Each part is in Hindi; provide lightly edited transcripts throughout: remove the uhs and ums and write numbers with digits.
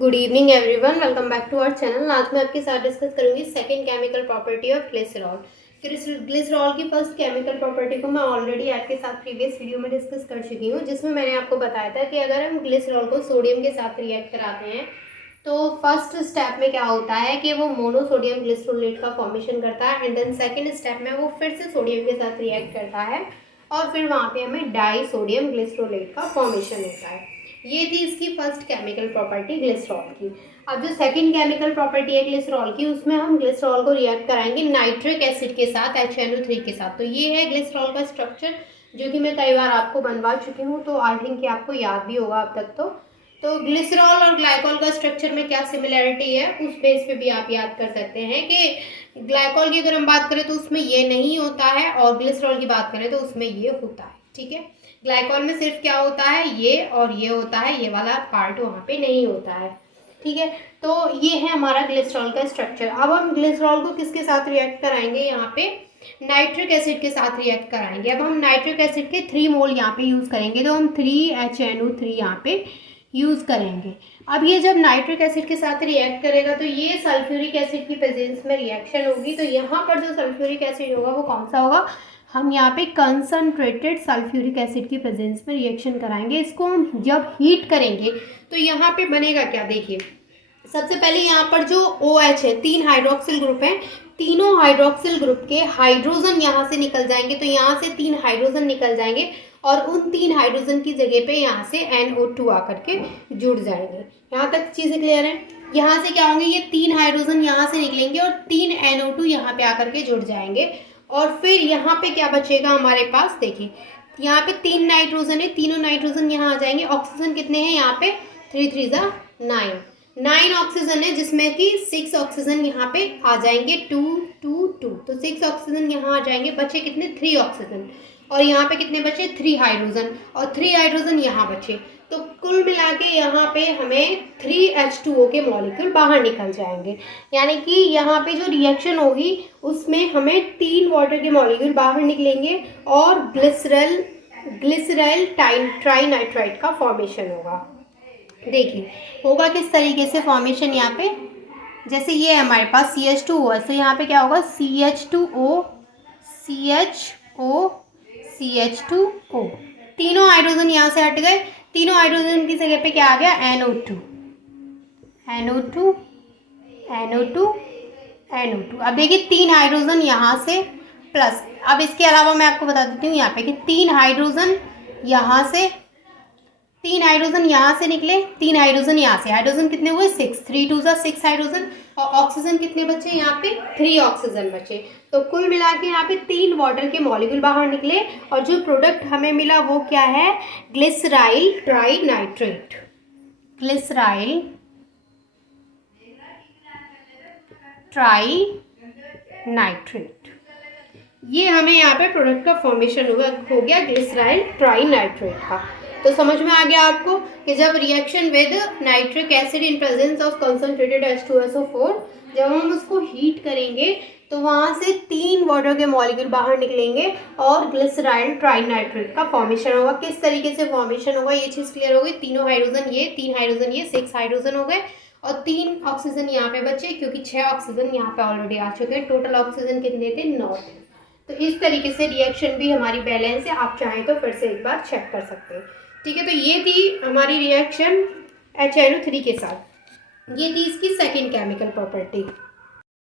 Good evening everyone, welcome back to our channel. आज मैं आपके साथ डिस्कस करूंगी second chemical property of glycerol. Glycerol की फर्स्ट केमिकल प्रॉपर्टी को मैं ऑलरेडी आपके साथ प्रीवियस वीडियो में डिस्कस कर चुकी हूँ, जिसमें मैंने आपको बताया था कि अगर हम ग्लिसरॉल को सोडियम के साथ रिएक्ट कराते हैं तो फर्स्ट स्टेप में क्या होता है कि वो मोनोसोडियम ग्लिसरोलेट का फॉर्मेशन करता है, एंड देन सेकेंड स्टेप में वो फिर से सोडियम के साथ रिएक्ट करता है और फिर वहाँ पे हमें डाई सोडियम ग्लिसरोलेट का फॉर्मेशन होता है। ये थी इसकी फर्स्ट केमिकल प्रॉपर्टी ग्लिसरॉल की। अब जो सेकंड केमिकल प्रॉपर्टी है ग्लिसरॉल की, उसमें हम ग्लिसरॉल को रिएक्ट कराएंगे नाइट्रिक एसिड के साथ, HNO3 के साथ। तो ये है ग्लिसरॉल का स्ट्रक्चर, जो कि मैं कई बार आपको बनवा चुकी हूँ, तो आई थिंक कि आपको याद भी होगा अब तक। तो ग्लिसरॉल और ग्लाइकॉल का स्ट्रक्चर में क्या सिमिलैरिटी है, उस बेस पे भी आप याद कर सकते हैं कि ग्लाइकॉल की अगर हम बात करें तो उसमें ये नहीं होता है, और ग्लिसरॉल की बात करें तो उसमें ये होता है। ठीक है, ग्लाइकॉल में सिर्फ क्या होता है, ये और ये होता है, ये वाला पार्ट वहाँ पे नहीं होता है। ठीक है, तो ये है हमारा ग्लिसरॉल का स्ट्रक्चर। अब हम ग्लिसरॉल को किसके साथ रिएक्ट कराएंगे, यहाँ पे नाइट्रिक एसिड के साथ रिएक्ट कराएंगे। अब हम नाइट्रिक एसिड के 3 मोल यहाँ पे यूज़ करेंगे, तो हम 3HNO3 यहाँ पे यूज़ करेंगे। अब ये जब नाइट्रिक एसिड के साथ रिएक्ट करेगा तो ये सल्फ्यूरिक एसिड की प्रेजेंस में रिएक्शन होगी। तो यहाँ पर जो सल्फ्यूरिक एसिड होगा वो कौन सा होगा, हम यहाँ पे कंसनट्रेटेड सल्फ्यूरिक एसिड की प्रेजेंस में रिएक्शन कराएंगे। इसको हम जब हीट करेंगे तो यहाँ पे बनेगा क्या, देखिए। सबसे पहले यहाँ पर जो OH है, 3 हाइड्रोक्सिल ग्रुप है, तीनों हाइड्रोक्सिल ग्रुप के हाइड्रोजन यहाँ से निकल जाएंगे। तो यहाँ से 3 हाइड्रोजन निकल जाएंगे और उन 3 हाइड्रोजन की जगह पे यहाँ से NO2 आकर के जुड़ जाएंगे। यहाँ तक चीज़ें क्लियर है। यहाँ से क्या होंगे, ये 3 हाइड्रोजन यहाँ से निकलेंगे और 3 NO2 यहाँ पे आकर के जुड़ जाएंगे। और फिर यहाँ पे क्या बचेगा हमारे पास, देखिए यहाँ पे 3 नाइट्रोजन है, तीनों नाइट्रोजन यहाँ आ जाएंगे। ऑक्सीजन कितने हैं यहाँ पे, 3 3 9 ऑक्सीजन है, जिसमें कि 6 ऑक्सीजन यहाँ पे आ जाएंगे, 2 2 2। तो 6 ऑक्सीजन यहाँ आ जाएंगे, बचे कितने, 3 ऑक्सीजन। और यहाँ पे कितने बचे, 3 हाइड्रोजन, और 3 हाइड्रोजन यहाँ बचे। तो कुल मिला के यहाँ पे हमें 3H2O के मॉलिक्यूल बाहर निकल जाएंगे। यानी कि यहाँ पे जो रिएक्शन होगी उसमें हमें 3 वाटर के मॉलिक्यूल बाहर निकलेंगे और ग्लिसरॉल ट्राइनाइट्राइट का फॉर्मेशन होगा। देखिए होगा किस तरीके से फॉर्मेशन, यहाँ पे जैसे ये हमारे पास CH2O है, तो यहाँ पे क्या होगा, CH2O CHO CH2O। तीनों हाइड्रोजन यहाँ से हट गए, तीनों हाइड्रोजन की जगह पे क्या आ गया, NO2 NO2 NO2 NO2। अब देखिए 3 हाइड्रोजन यहाँ से प्लस, अब इसके अलावा मैं आपको बता देती हूँ यहाँ पे कि 3 हाइड्रोजन यहाँ से, 3 हाइड्रोजन यहाँ से निकले, 3 हाइड्रोजन यहाँ से, हाइड्रोजन कितने हुए, 6, 3 2 6 हाइड्रोजन, और ऑक्सीजन कितने बचे यहाँ पे, 3 ऑक्सीजन बचे। तो कुल मिला के यहाँ पे 3 वाटर के मॉलिक्यूल बाहर निकले और जो प्रोडक्ट हमें मिला वो क्या है, ग्लिसराइल ट्राइनाइट्रेट। ग्लिसराइल ट्राइनाइट्रेट, ये हमें यहाँ पे प्रोडक्ट का फॉर्मेशन हो गया ग्लिसराइल ट्राइनाइट्रेट का। तो समझ में आ गया आपको कि जब reaction with nitric acid in presence of concentrated H2SO4, जब हम उसको हीट करेंगे तो वहाँ से 3 वाटर के मॉलिक्यूल बाहर निकलेंगे और ग्लिसराइल ट्राइनाइट्रेट का फॉर्मेशन होगा। किस तरीके से फॉर्मेशन होगा, ये चीज़ क्लियर हो गई। तीनों हाइड्रोजन ये, 3 हाइड्रोजन ये, 6 हाइड्रोजन हो गए और 3 ऑक्सीजन यहाँ पे बचे, क्योंकि 6 ऑक्सीजन यहाँ पे ऑलरेडी आ चुके हैं। टोटल ऑक्सीजन कितने थे, 9 थे। तो इस तरीके से रिएक्शन भी हमारी बैलेंस है, आप चाहें तो फिर से एक बार चेक कर सकते हैं। ठीक है, तो ये थी हमारी रिएक्शन HNO3 के साथ। ये थी इसकी सेकंड केमिकल प्रॉपर्टी।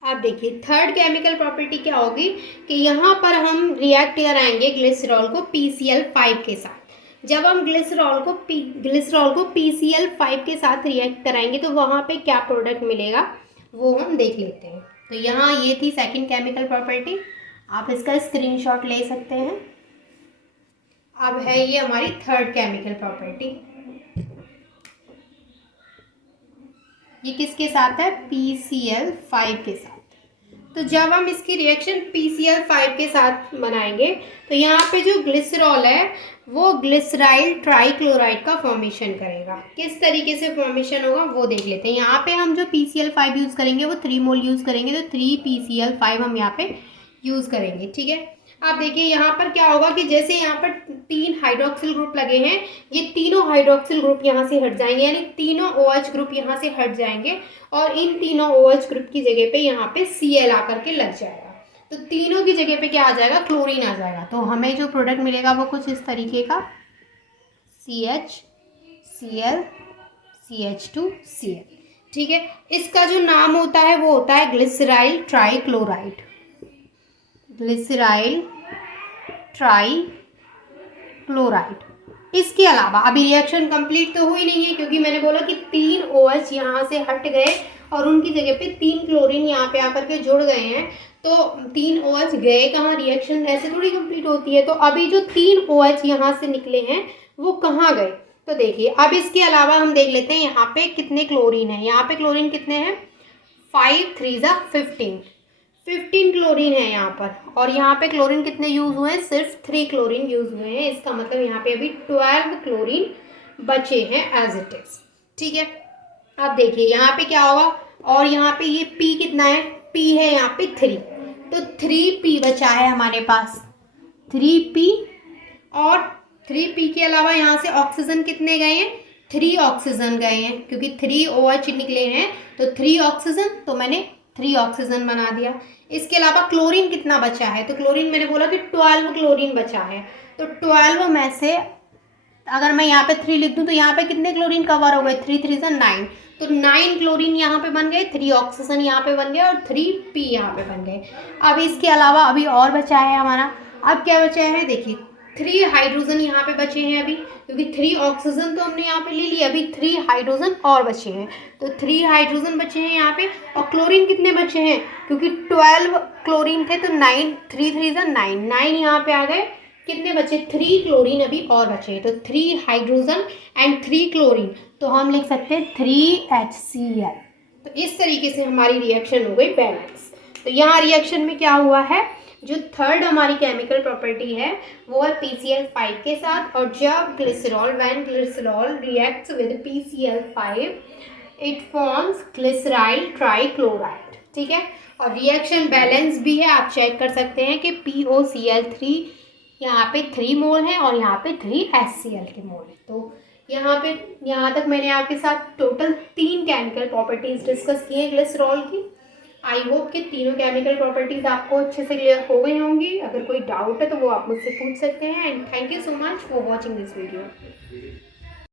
अब देखिए थर्ड केमिकल प्रॉपर्टी क्या होगी कि यहाँ पर हम रिएक्ट कराएंगे ग्लिसरॉल को PCl5 के साथ। जब हम ग्लिसरॉल को PCl5 के साथ रिएक्ट कराएंगे तो वहाँ पे क्या प्रोडक्ट मिलेगा वो हम देख लेते हैं। तो यहाँ ये थी सेकंड केमिकल प्रॉपर्टी, आप इसका स्क्रीनशॉट ले सकते हैं। अब है ये हमारी थर्ड केमिकल प्रॉपर्टी, ये किसके साथ है, PCl5 के साथ। तो जब हम इसकी रिएक्शन PCl5 के साथ बनाएंगे तो यहाँ पे जो ग्लिसरॉल है वो ग्लिसराइल ट्राइक्लोराइड का फॉर्मेशन करेगा। किस तरीके से फॉर्मेशन होगा वो देख लेते हैं। यहाँ पे हम जो PCl5 यूज़ करेंगे वो 3 मोल यूज़ करेंगे, तो 3 PCl5 हम यहाँ पे यूज़ करेंगे। ठीक है, आप देखिए यहाँ पर क्या होगा कि जैसे यहाँ पर 3 हाइड्रोक्सिल ग्रुप लगे हैं, ये तीनों हाइड्रोक्सिल ग्रुप यहाँ से हट जाएंगे, यानी तीनों OH ग्रुप यहाँ से हट जाएंगे और इन तीनों OH ग्रुप की जगह पे यहाँ पे Cl आकर के लग जाएगा। तो तीनों की जगह पे क्या आ जाएगा, क्लोरीन आ जाएगा। तो हमें जो प्रोडक्ट मिलेगा वो कुछ इस तरीके का CH Cl CH2 Cl, ठीक है। इसका जो नाम होता है वो होता है ग्लिसराइल ट्राइक्लोराइड, ग्लिसराइल ट्राइक्लोराइड। इसके अलावा अभी रिएक्शन कंप्लीट तो हुई नहीं है, क्योंकि मैंने बोला कि 3 OH यहाँ से हट गए और उनकी जगह पे 3 क्लोरीन यहाँ पे आकर के जुड़ गए हैं। तो 3 OH गए कहाँ, रिएक्शन ऐसे थोड़ी कंप्लीट होती है। तो अभी जो 3 OH यहाँ से निकले हैं वो कहाँ गए, तो देखिए अब इसके अलावा हम देख लेते हैं यहाँ पे कितने क्लोरीन है। यहाँ पे क्लोरीन कितने हैं, 5 3 ज़ा 15 क्लोरीन है यहाँ पर, और यहाँ पे क्लोरीन कितने यूज़ हुए हैं, सिर्फ 3 क्लोरीन यूज़ हुए हैं। इसका मतलब यहाँ पे अभी 12 क्लोरीन बचे हैं एज इट इज, ठीक है। अब देखिए यहाँ पे क्या होगा, और यहाँ पे ये P कितना है, P है यहाँ पे 3, तो 3P बचा है हमारे पास, 3P। और 3P के अलावा यहाँ से ऑक्सीजन कितने गए हैं, 3 ऑक्सीजन गए हैं, क्योंकि 3 OH निकले हैं तो 3 ऑक्सीजन, तो मैंने 3 ऑक्सीजन बना दिया। इसके अलावा क्लोरीन कितना बचा है, तो क्लोरीन मैंने बोला कि 12 क्लोरीन बचा है। तो 12 में से अगर मैं यहाँ पे 3 लिख दूँ तो यहाँ पे कितने क्लोरीन कवर हो गए, 3 3 से 9, तो 9 क्लोरीन यहाँ पे बन गए, 3 ऑक्सीजन यहाँ पे बन गए और 3P यहाँ पे बन गए। अब इसके अलावा अभी और बचा है हमारा, अब क्या बचा है देखिए, 3 हाइड्रोजन यहाँ पे बचे हैं अभी, क्योंकि 3 ऑक्सीजन तो हमने यहाँ पे ले लिया, अभी 3 हाइड्रोजन और बचे हैं, तो 3 हाइड्रोजन बचे हैं यहाँ पे। और क्लोरीन कितने बचे हैं, क्योंकि 12 क्लोरीन थे तो 9 3 3 ज़ा 9 9 यहाँ पे आ गए, कितने बचे, 3 क्लोरीन अभी और बचे, तो 3 हाइड्रोजन एंड 3 क्लोरीन, तो हम लिख सकते हैं 3HCl। तो इस तरीके से हमारी रिएक्शन हो गई बैलेंस। तो यहाँ रिएक्शन में क्या हुआ है, जो थर्ड हमारी केमिकल प्रॉपर्टी है वो है PCl5 के साथ, और जब glycerol when glycerol reacts with PCl5 it forms glyceryl trichloride, ठीक है। और रिएक्शन बैलेंस भी है, आप चेक कर सकते हैं कि POCl3 यहाँ पे 3 मोल है और यहाँ पे 3 HCl के मोल है। तो यहाँ तक मैंने आपके साथ टोटल 3 केमिकल प्रॉपर्टीज डिस्कस की हैं ग्लिसरॉल की। आई होप कि तीनों केमिकल प्रॉपर्टीज आपको अच्छे से क्लियर हो गई होंगी। अगर कोई डाउट है तो वो आप मुझसे पूछ सकते हैं। And thank you so much for watching this video.